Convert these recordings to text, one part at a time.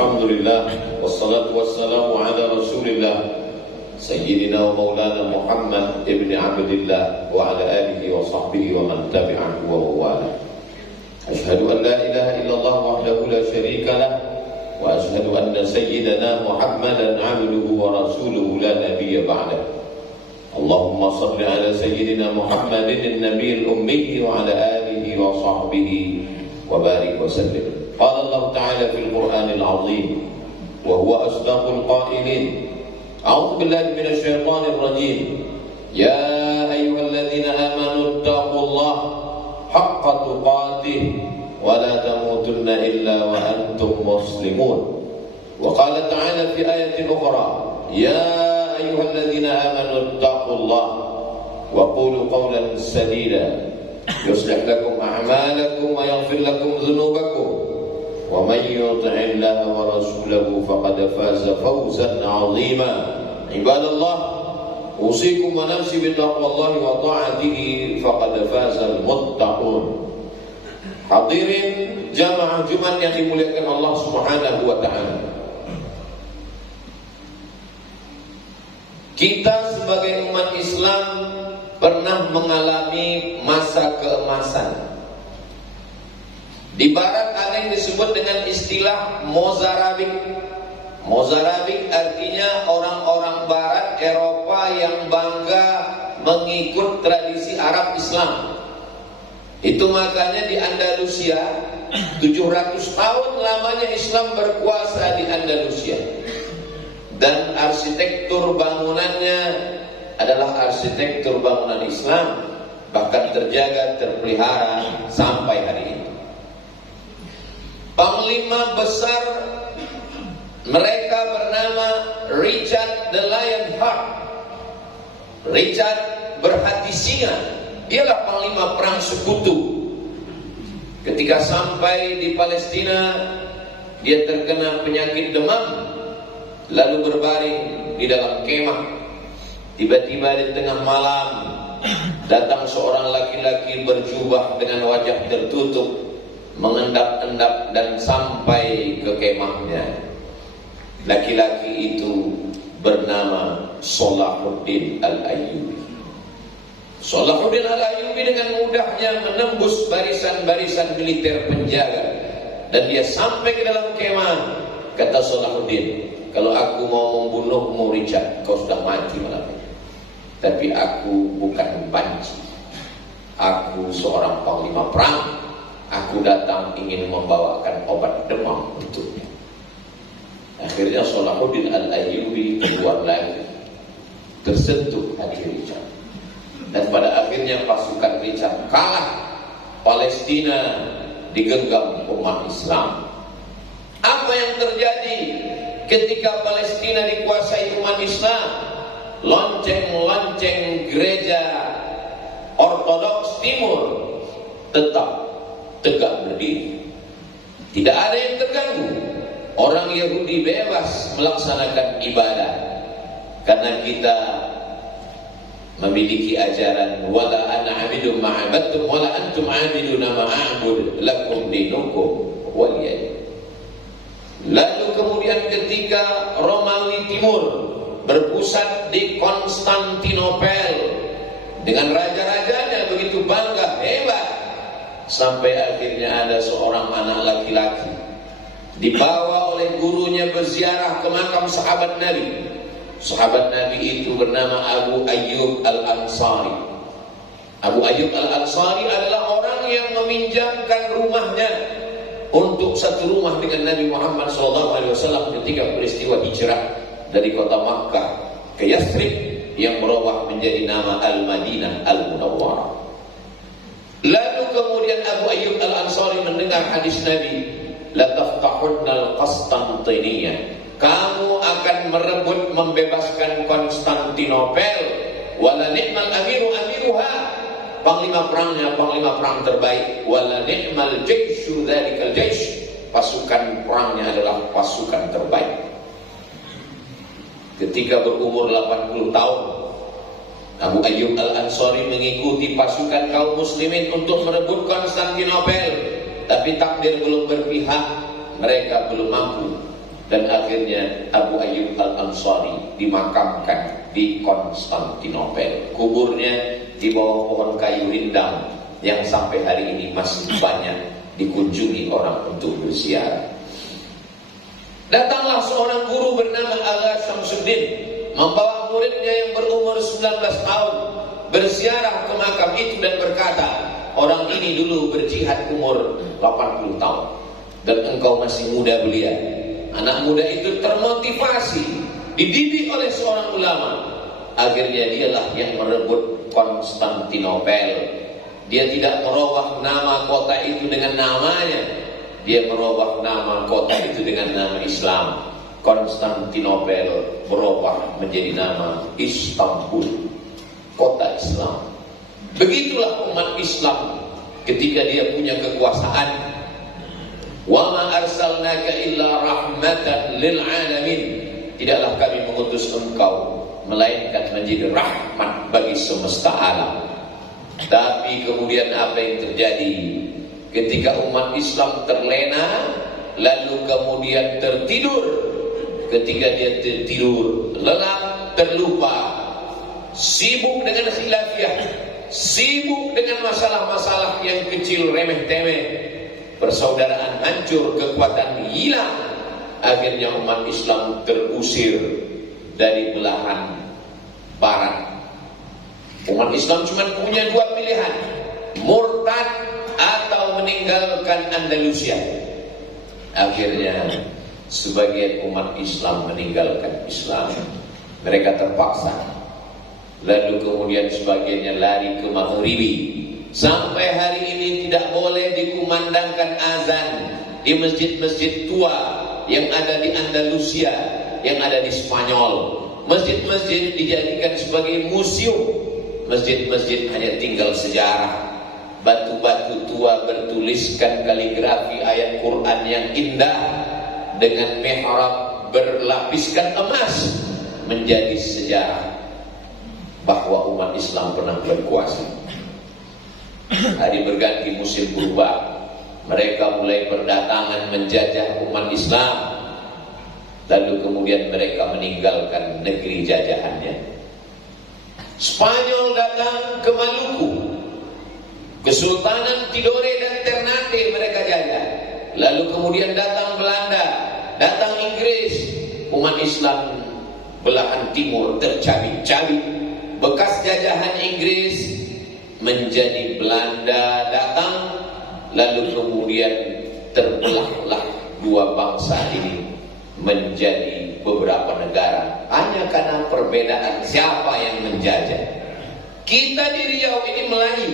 Alhamdulillah, wassalatu wassalamu ala rasulillah Sayyidina wa maulana Muhammad ibn Abdillah wa ala alihi wa sahbihi wa man tabi'ahu wa wala. Ashhadu an la ilaha illallah wahdahu la sharika lah wa ashhadu anna sayyidana Muhammadan abduhu wa rasuluhu la nabiyya ba'dah. Allahumma salli ala sayyidina Muhammadin an-nabiyil ummi wa ala alihi wa sahbihi wa barik wa sallim. Qala Allah Ta'ala fil Qur'anil 'azim wa huwa asdaqul qailin. A'udzu billahi minasy syaithanir rajim. Ya ayyuhalladzina amanu taqullaha haqqa tuqatih wa la tamutunna illa wa antum muslimun. Wa qala ta'ala fi ayatin ukhra, ya ayyuhalladzina amanu taqullaha wa qulu qawlan sadida yuslih lakum a'malakum wa yaghfir lakum dhunubakum wa man yuti' Allah wa rasulahu faqad faza fawzan 'azima. Ibadallah, usikum wa nafsi bittaqwallahi wa ta'atihi faqad fazal muttaqun. Hadirin jamaah Jumat yang dimuliakan Allah Subhanahu wa taala. Kita sebagai umat Islam pernah mengalami masa keemasan. Di barat ada yang disebut dengan istilah Mozarabik. Mozarabik artinya orang-orang barat Eropa yang bangga mengikut tradisi Arab Islam. Itu makanya di Andalusia 700 tahun lamanya Islam berkuasa di Andalusia. Dan arsitektur bangunannya adalah arsitektur bangunan Islam, bahkan terjaga, terpelihara sampai hari ini. Panglima besar mereka bernama Richard the Lionheart. Richard berhati singa. Dialah panglima perang sekutu. Ketika sampai di Palestina, dia terkena penyakit demam, lalu berbaring di dalam kemah. Tiba-tiba di tengah malam datang seorang laki-laki berjubah dengan wajah tertutup, mengendap-endap dan sampai ke kemahnya. Laki-laki itu bernama Salahuddin Al-Ayyubi. Salahuddin Al-Ayyubi dengan mudahnya menembus barisan-barisan militer penjaga, dan dia sampai ke dalam kemah. Kata Salahuddin, kalau aku mau membunuhmu Richard, kau sudah mati malam ini. Tapi aku bukan banci. Aku seorang panglima perang. Aku datang ingin membawakan obat demam untuknya. Akhirnya Salahuddin Al-Ayyubi keluar lagi, tersentuh hati Richard. Dan pada akhirnya pasukan Richard kalah. Palestina digenggam umat Islam. Apa yang terjadi ketika Palestina dikuasai umat Islam? Lonceng-lonceng gereja Ortodoks Timur tetap tegak berdiri. Tidak ada yang terganggu. Orang Yahudi bebas melaksanakan ibadah, karena kita memiliki ajaran wala ana abidum ma'abadtum wala antum abiduna ma'abud lakum dinukum waliyadin. Lalu kemudian ketika Romawi Timur berpusat di Konstantinopel dengan raja-rajanya begitu bangga, hebat, sampai akhirnya ada seorang anak laki-laki dibawa oleh gurunya berziarah ke makam sahabat Nabi. Sahabat Nabi itu bernama Abu Ayyub Al-Ansari. Abu Ayyub Al-Ansari adalah orang yang meminjamkan rumahnya untuk satu rumah dengan Nabi Muhammad SAW ketika peristiwa hijrah dari kota Makkah ke Yathrib yang berubah menjadi nama Al-Madinah Al-Munawwarah. Lalu kemudian Abu Ayyub Al-Ansari mendengar hadis Nabi, la taftahunna al-Qastantiniyah, kamu akan merebut membebaskan Konstantinopel, wala ni'mal amiru amiruha, panglima perangnya panglima perang terbaik, wala ni'mal jaishu dzalikal jaish, pasukan perangnya adalah pasukan terbaik. Ketika berumur 80 tahun, Abu Ayyub Al-Ansari mengikuti pasukan kaum muslimin untuk merebut Konstantinopel, tapi takdir belum berpihak, mereka belum mampu. Dan akhirnya Abu Ayyub Al-Ansari dimakamkan di Konstantinopel. Kuburnya di bawah pohon kayu rindang yang sampai hari ini masih banyak dikunjungi orang untuk berziarah. Datanglah seorang guru bernama Agha Syamsuddin, membawa muridnya yang berumur 19 tahun berziarah ke makam itu dan berkata, orang ini dulu berjihad umur 80 tahun dan engkau masih muda belia. Anak muda itu termotivasi, dididik oleh seorang ulama. Akhirnya dialah yang merebut Konstantinopel. Dia tidak merubah nama kota itu dengan namanya, dia merubah nama kota itu dengan nama Islam. Konstantinopel berubah menjadi nama Istanbul, kota Islam. Begitulah umat Islam ketika dia punya kekuasaan. Wa ma arsalnaka illa rahmatan lil alamin. Tidaklah kami mengutus engkau melainkan menjadi rahmat bagi semesta alam. Tapi kemudian apa yang terjadi ketika umat Islam terlena, lalu kemudian tertidur. Ketika dia tertidur, lelap, terlupa, sibuk dengan khilafiyah, sibuk dengan masalah-masalah yang kecil remeh-temeh, persaudaraan hancur, kekuatan hilang. Akhirnya umat Islam terusir dari belahan barat. Umat Islam cuma punya dua pilihan, murtad atau meninggalkan Andalusia. Akhirnya sebagian umat Islam meninggalkan Islam, mereka terpaksa. Lalu kemudian sebagiannya lari ke Maghribi. Sampai hari ini tidak boleh dikumandangkan azan di masjid-masjid tua yang ada di Andalusia, yang ada di Spanyol. Masjid-masjid dijadikan sebagai museum. Masjid-masjid hanya tinggal sejarah. Batu-batu tua bertuliskan kaligrafi ayat Quran yang indah dengan mihrab berlapiskan emas menjadi sejarah bahwa umat Islam pernah berkuasa. Hari berganti musim berubah, mereka mulai berdatangan menjajah umat Islam. Lalu kemudian mereka meninggalkan negeri jajahannya. Spanyol datang ke Maluku, Kesultanan Tidore dan Ternate mereka jajah. Lalu kemudian datang Belanda, datang Inggris. Umat Islam belahan timur tercabik-cabik. Bekas jajahan Inggris menjadi Belanda datang, lalu kemudian terbelahlah dua bangsa ini menjadi beberapa negara hanya karena perbedaan siapa yang menjajah. Kita di Riau ini Melayu.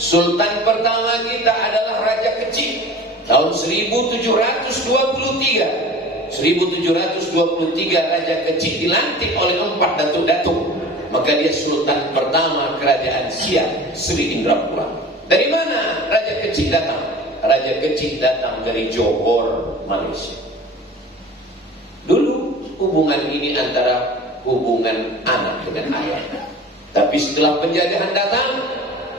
Sultan pertama kita adalah Raja Kecil tahun 1723. 1723 Raja Kecil dilantik oleh 4 datuk-datuk. Maka dia sultan pertama kerajaan Siak, Sri Indrapura. Dari mana Raja Kecil datang? Raja Kecil datang dari Johor, Malaysia. Dulu hubungan ini antara hubungan anak dengan ayah. Tapi setelah penjajahan datang,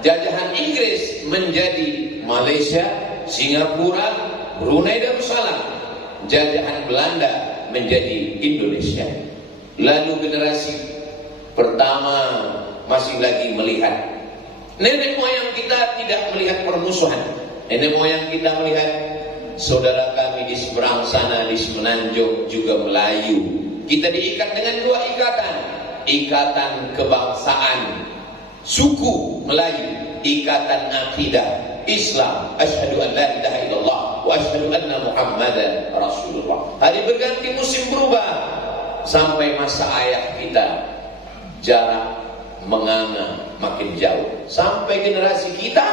jajahan Inggris menjadi Malaysia, Singapura, Brunei Darussalam. Jajahan Belanda menjadi Indonesia. Lalu generasi pertama masih lagi melihat. Nenek moyang kita tidak melihat permusuhan. Nenek moyang kita melihat saudara kami di seberang sana di Semenanjung juga Melayu. Kita diikat dengan dua ikatan. Ikatan kebangsaan suku Melayu, ikatan akidah Islam. Asyhadu an la ilaha illallah wa asyhadu anna Muhammadan Rasulullah. Hari berganti musim berubah. Sampai masa ayah kita jarak menganga makin jauh. Sampai generasi kita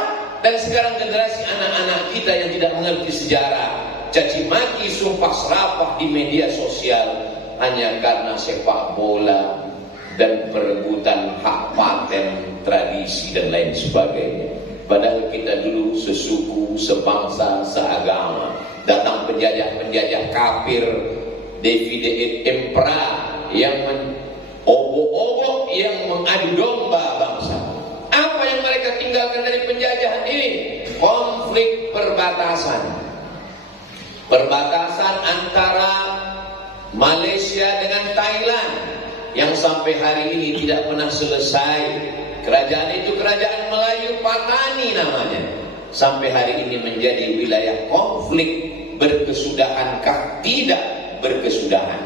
dan sekarang generasi anak-anak kita yang tidak mengerti sejarah, caci maki, sumpah serapah di media sosial hanya karena sepak bola dan perebutan hak paten, tradisi dan lain sebagainya. Padahal kita dulu sesuku, sebangsa, seagama. Datang penjajah-penjajah kafir, Davide et Impera yang obok-obok, yang mengadu domba bangsa. Apa yang mereka tinggalkan dari penjajahan ini? Konflik perbatasan. Perbatasan antara sampai hari ini tidak pernah selesai. Kerajaan itu kerajaan Melayu Patani namanya. Sampai hari ini menjadi wilayah konflik, berkesudahankah? Tidak berkesudahan.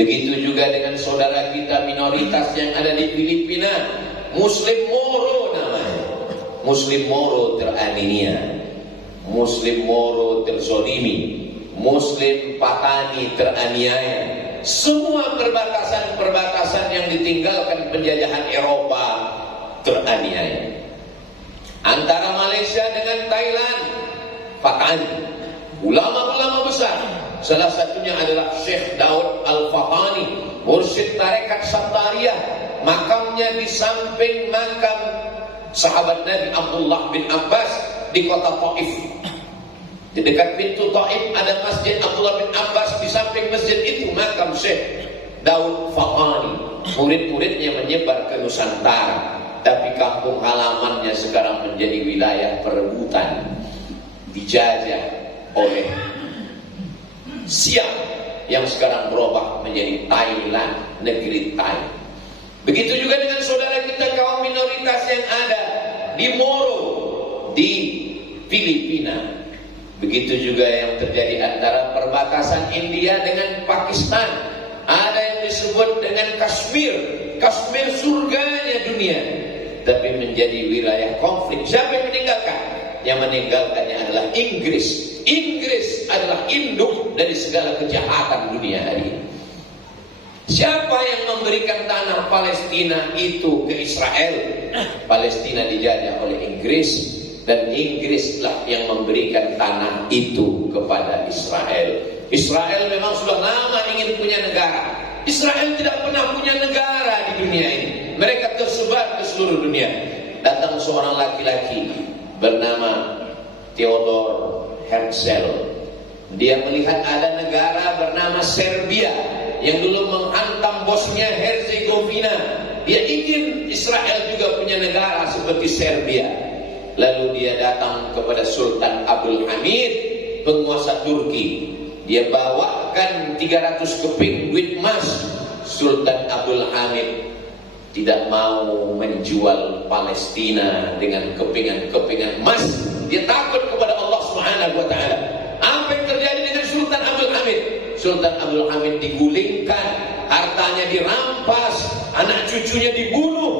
Begitu juga dengan saudara kita minoritas yang ada di Filipina, Muslim Moro namanya. Muslim Moro teraniaya, Muslim Moro terzolimi, Muslim Patani teraniaya. Semua perbatasan-perbatasan yang ditinggalkan penjajahan Eropa teraniaya. Antara Malaysia dengan Thailand, Patani. Ulama-ulama besar, salah satunya adalah Syekh Daud Al-Fatani, mursyid tarekat Sattariyah. Makamnya di samping makam sahabat Nabi Abdullah bin Abbas di kota Taif. Di dekat pintu Taif ada masjid Abdullah bin Abbas. Di samping masjid itu makam Syekh Daud Fatani. Murid-muridnya menyebar ke Nusantara, tapi kampung halamannya sekarang menjadi wilayah perebutan, dijajah oleh Siam yang sekarang berubah menjadi Thailand, negeri Thai. Begitu juga dengan saudara kita kaum minoritas yang ada di Moro, di Filipina. Begitu juga yang terjadi antara perbatasan India dengan Pakistan. Ada yang disebut dengan Kashmir. Kashmir surganya dunia, tapi menjadi wilayah konflik. Siapa yang meninggalkan? Yang meninggalkannya adalah Inggris. Inggris adalah induk dari segala kejahatan dunia hari ini. Siapa yang memberikan tanah Palestina itu ke Israel? Palestina dijajah oleh Inggris, dan Inggrislah yang memberikan tanah itu kepada Israel. Israel memang sudah lama ingin punya negara. Israel tidak pernah punya negara di dunia ini. Mereka tersebar ke seluruh dunia. Datang seorang laki-laki bernama Theodor Herzl. Dia melihat ada negara bernama Serbia yang dulu menghantam Bosnia Herzegovina. Dia ingin Israel juga punya negara seperti Serbia. Lalu dia datang kepada Sultan Abdul Hamid, penguasa Turki. Dia bawakan 300 keping duit emas. Sultan Abdul Hamid tidak mau menjual Palestina dengan kepingan-kepingan emas. Dia takut kepada Allah Subhanahu wa taala. Apa yang terjadi dengan Sultan Abdul Hamid? Sultan Abdul Hamid digulingkan, hartanya dirampas, anak cucunya dibunuh.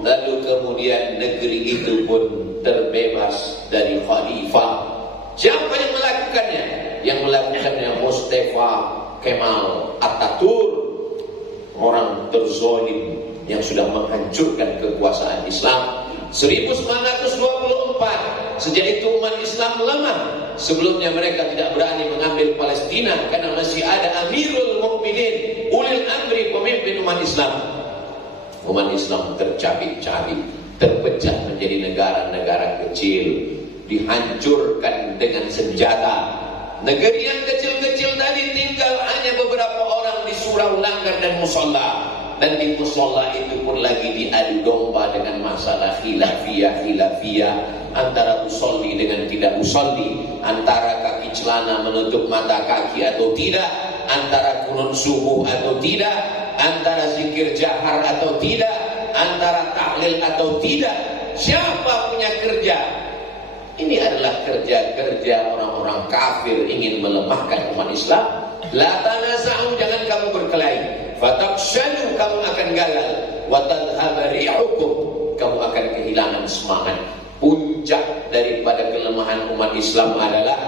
Lalu kemudian negeri itu pun terbebas dari khalifah. Siapa yang melakukannya? Yang melakukannya Mustafa Kemal Atatürk, orang terzolim yang sudah menghancurkan kekuasaan Islam. 1924, sejak itu umat Islam lemah. Sebelumnya mereka tidak berani mengambil Palestina karena masih ada Amirul Mukminin, ulil amri, pemimpin umat Islam. Umat Islam tercabik-cabik, terpecah menjadi negara-negara kecil, dihancurkan dengan senjata. Negeri yang kecil-kecil tadi tinggal hanya beberapa orang di surau langgar dan musola. Dan di musola itu pun lagi diadu domba dengan masalah khilafiyah antara usolli dengan tidak usolli, antara kaki celana menutup mata kaki atau tidak, antara kunut subuh atau tidak, antara zikir jahar atau tidak, antara tahlil atau tidak. Siapa punya kerja? Ini adalah kerja-kerja orang-orang kafir ingin melemahkan umat Islam. La tanaza'u, jangan kamu berkelahi. Fatafshalu, kamu akan gagal. Wa tadhhaba rihukum, kamu akan kehilangan semangat. Puncak daripada kelemahan umat Islam adalah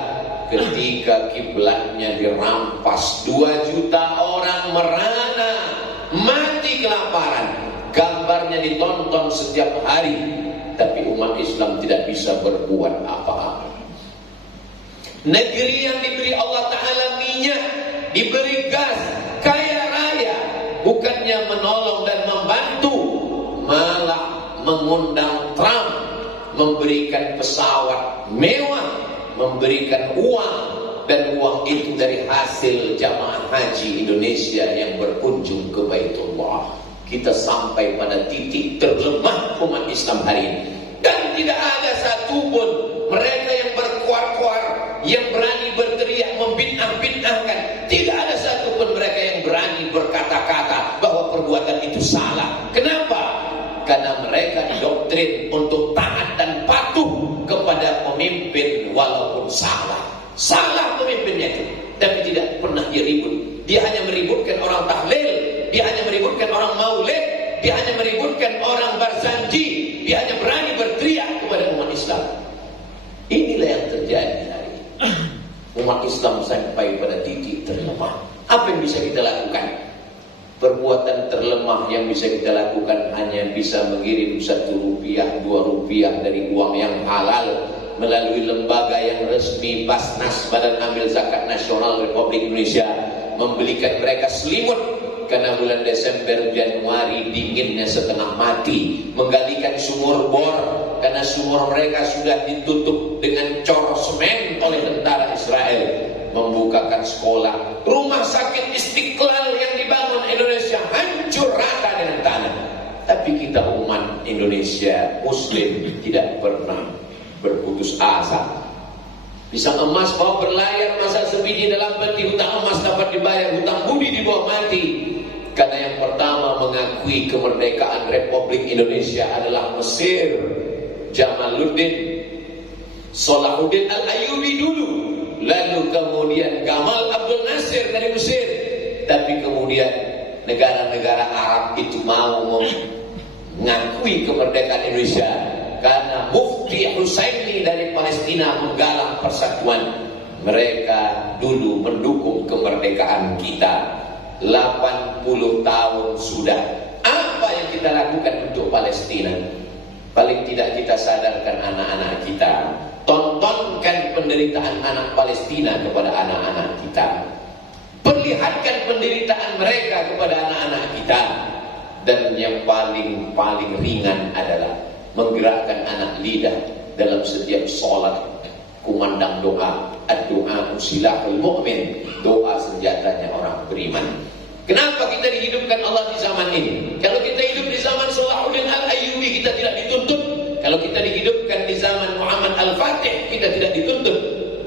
ketika kiblatnya dirampas. 2 juta orang merana, mati kelaparan. Gambarnya ditonton setiap hari, tapi umat Islam tidak bisa berbuat apa-apa. Negeri yang diberi Allah Ta'ala minyak, diberi gas, kaya raya, bukannya menolong dan membantu, malah mengundang Trump, memberikan pesawat mewah, memberikan uang, dan uang itu dari hasil jamaah haji Indonesia yang berkunjung ke Baitullah. Kita sampai pada titik terlemah umat Islam hari ini, dan tidak ada satupun mereka yang berkuar-kuar, yang berani berteriak membid'ah-bid'ahkan. Tidak ada satupun mereka yang berani berkata-kata bahwa perbuatan itu dia ribut. Dia hanya meributkan orang tahlil, dia hanya meributkan orang maulid, dia hanya meributkan orang berjanji, dia hanya berani berteriak kepada umat Islam. Inilah yang terjadi hari ini. Umat Islam sampai pada titik terlemah. Apa yang bisa kita lakukan? Perbuatan terlemah yang bisa kita lakukan hanya bisa mengirim 1 rupiah, 2 rupiah dari uang yang halal melalui lembaga yang resmi, Basnas, Badan Amil Zakat Nasional Republik Indonesia, membelikan mereka selimut karena bulan Desember, Januari dinginnya setengah mati, menggalikan sumur bor karena sumur mereka sudah ditutup dengan cor semen oleh tentara Israel, membukakan sekolah, rumah sakit Istiqlal yang dibangun Indonesia hancur rata dengan tanah. Tapi kita umat Indonesia Muslim tidak pernah berputus asa. Pisang emas bawa berlayar, masa sebiji dalam peti, hutang emas dapat dibayar, hutang budi di bawah mati. Karena yang pertama mengakui kemerdekaan Republik Indonesia adalah Mesir, Jamaluddin, Salahuddin Al-Ayyubi dulu, lalu kemudian Gamal Abdul Nasir dari Mesir. Tapi kemudian negara-negara Arab itu mau mengakui kemerdekaan Indonesia karena Mufti Husaini dari Palestina menggalang persatuan. Mereka dulu mendukung kemerdekaan kita. 80 tahun sudah. Apa yang kita lakukan untuk Palestina? Paling tidak kita sadarkan anak-anak kita, tontonkan penderitaan anak Palestina kepada anak-anak kita, perlihatkan penderitaan mereka kepada anak-anak kita. Dan yang paling ringan adalah menggerakkan anak lidah dalam setiap sholat, kumandang doa. Ad-doa silahul mu'min, doa senjatanya orang beriman. Kenapa kita dihidupkan Allah di zaman ini? Kalau kita hidup di zaman Salahuddin Al-Ayyubi, kita tidak dituntut. Kalau kita dihidupkan di zaman Muhammad Al-Fatih, kita tidak dituntut.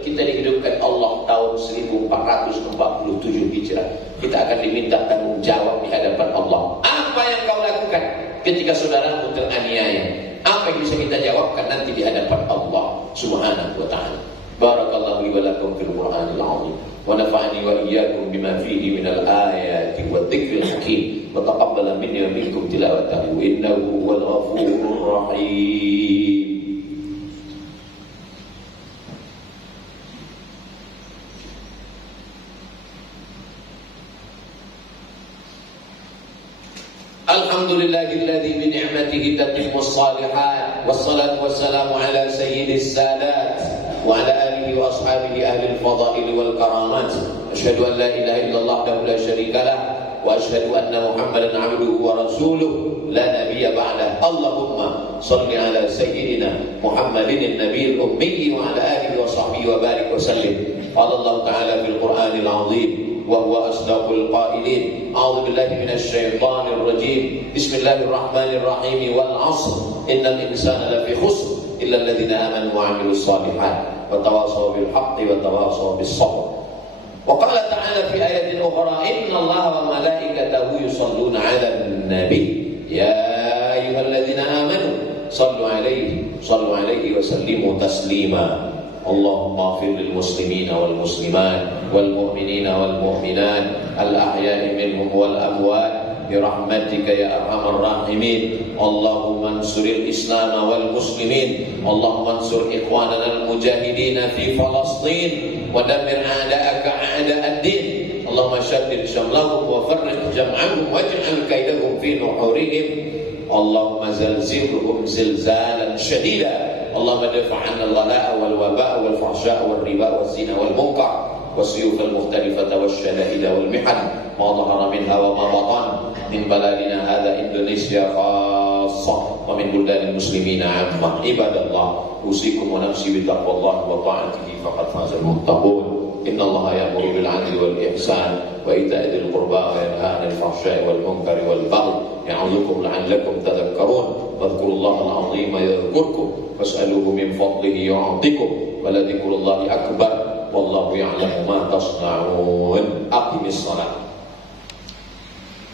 Kita dihidupkan Allah tahun 1447 Hijrah. Kita akan diminta tanggung jawab di hadapan Allah. Apa yang kau lakukan ketika saudaramu teraniaya? Apa yang bisa kita jawabkan nanti di hadapan Allah Subhanahu wa ta'ala. Barakallahu li wa lakum fil Qur'anil 'azim wa nafa'ani wa iyyakum bima fihi minal ayati wadh-dhikril hakim wa taqabbala minni wa minkum tilawatahu innahu huwal ghafurur rahim. Alhamdulillahilladzi bi ni'matihi tatimmus shalihat wassalatu wassalamu ala sayyidis sadat wa ala alihi wa ashabihi ahli al-fadail wal karamat. Asyhadu an la ilaha illallah wahdahu la syarika lah wa asyhadu anna Muhammadan 'abduhu wa rasuluh la nabiyya ba'dah. Allahumma shalli ala sayyidina Muhammadin an-nabiyil ummi wa ala alihi wa sahbihi wa barik wa sallim. Qala Allah ta'ala fil Qur'anil 'azim وهو أصدق القائلين أعوذ بالله من الشيطان الرجيم بسم الله الرحمن الرحيم والعصر إن الإنسان لفي خسر إلا الذين آمنوا وعملوا الصالحات وتواصوا بالحق وتواصوا بالصبر. وقال تعالى في آية أخرى إن الله وملائكته يصلون على النبي يا أيها الذين آمنوا صلوا عليه وسلموا تسليما. اللهم اغفر للمسلمين والمسلمات والمؤمنين والمؤمنات الأحياء منهم والأموات برحمتك يا أرحم الراحمين. اللهم انصر الإسلام والمسلمين. اللهم انصر إخواننا المجاهدين في فلسطين ودمر أعداءك أعداء الدين. اللهم شدد شملهم وفرق جمعهم واجعل كيدهم في نحورهم. اللهم زلزلهم زلزالا شديدا. اللهم ادفع عنا الغلاء والوباء والفحشاء والربا والزنا والمنكر والسيوف المختلفة والشدائد والمحن ما ظهر منها وما بطن من بلادنا هذا إندونيسيا خاصة ومن بلدان المسلمين عامة. عباد الله أوصيكم ونفسي بتقوى الله وطاعته فقد فاز المتقون. إن الله يأمر بالعدل والإحسان وإيتاء ذي القربى وينهى عن الفحشاء والمنكر والبغي يعظكم لعلكم تذكرون. واذكروا الله العظيم يذكركم واسألوه من فضله يعطكم ولذكر الله أكبر والله يعلم ما تصنعون. أقم الصلاة.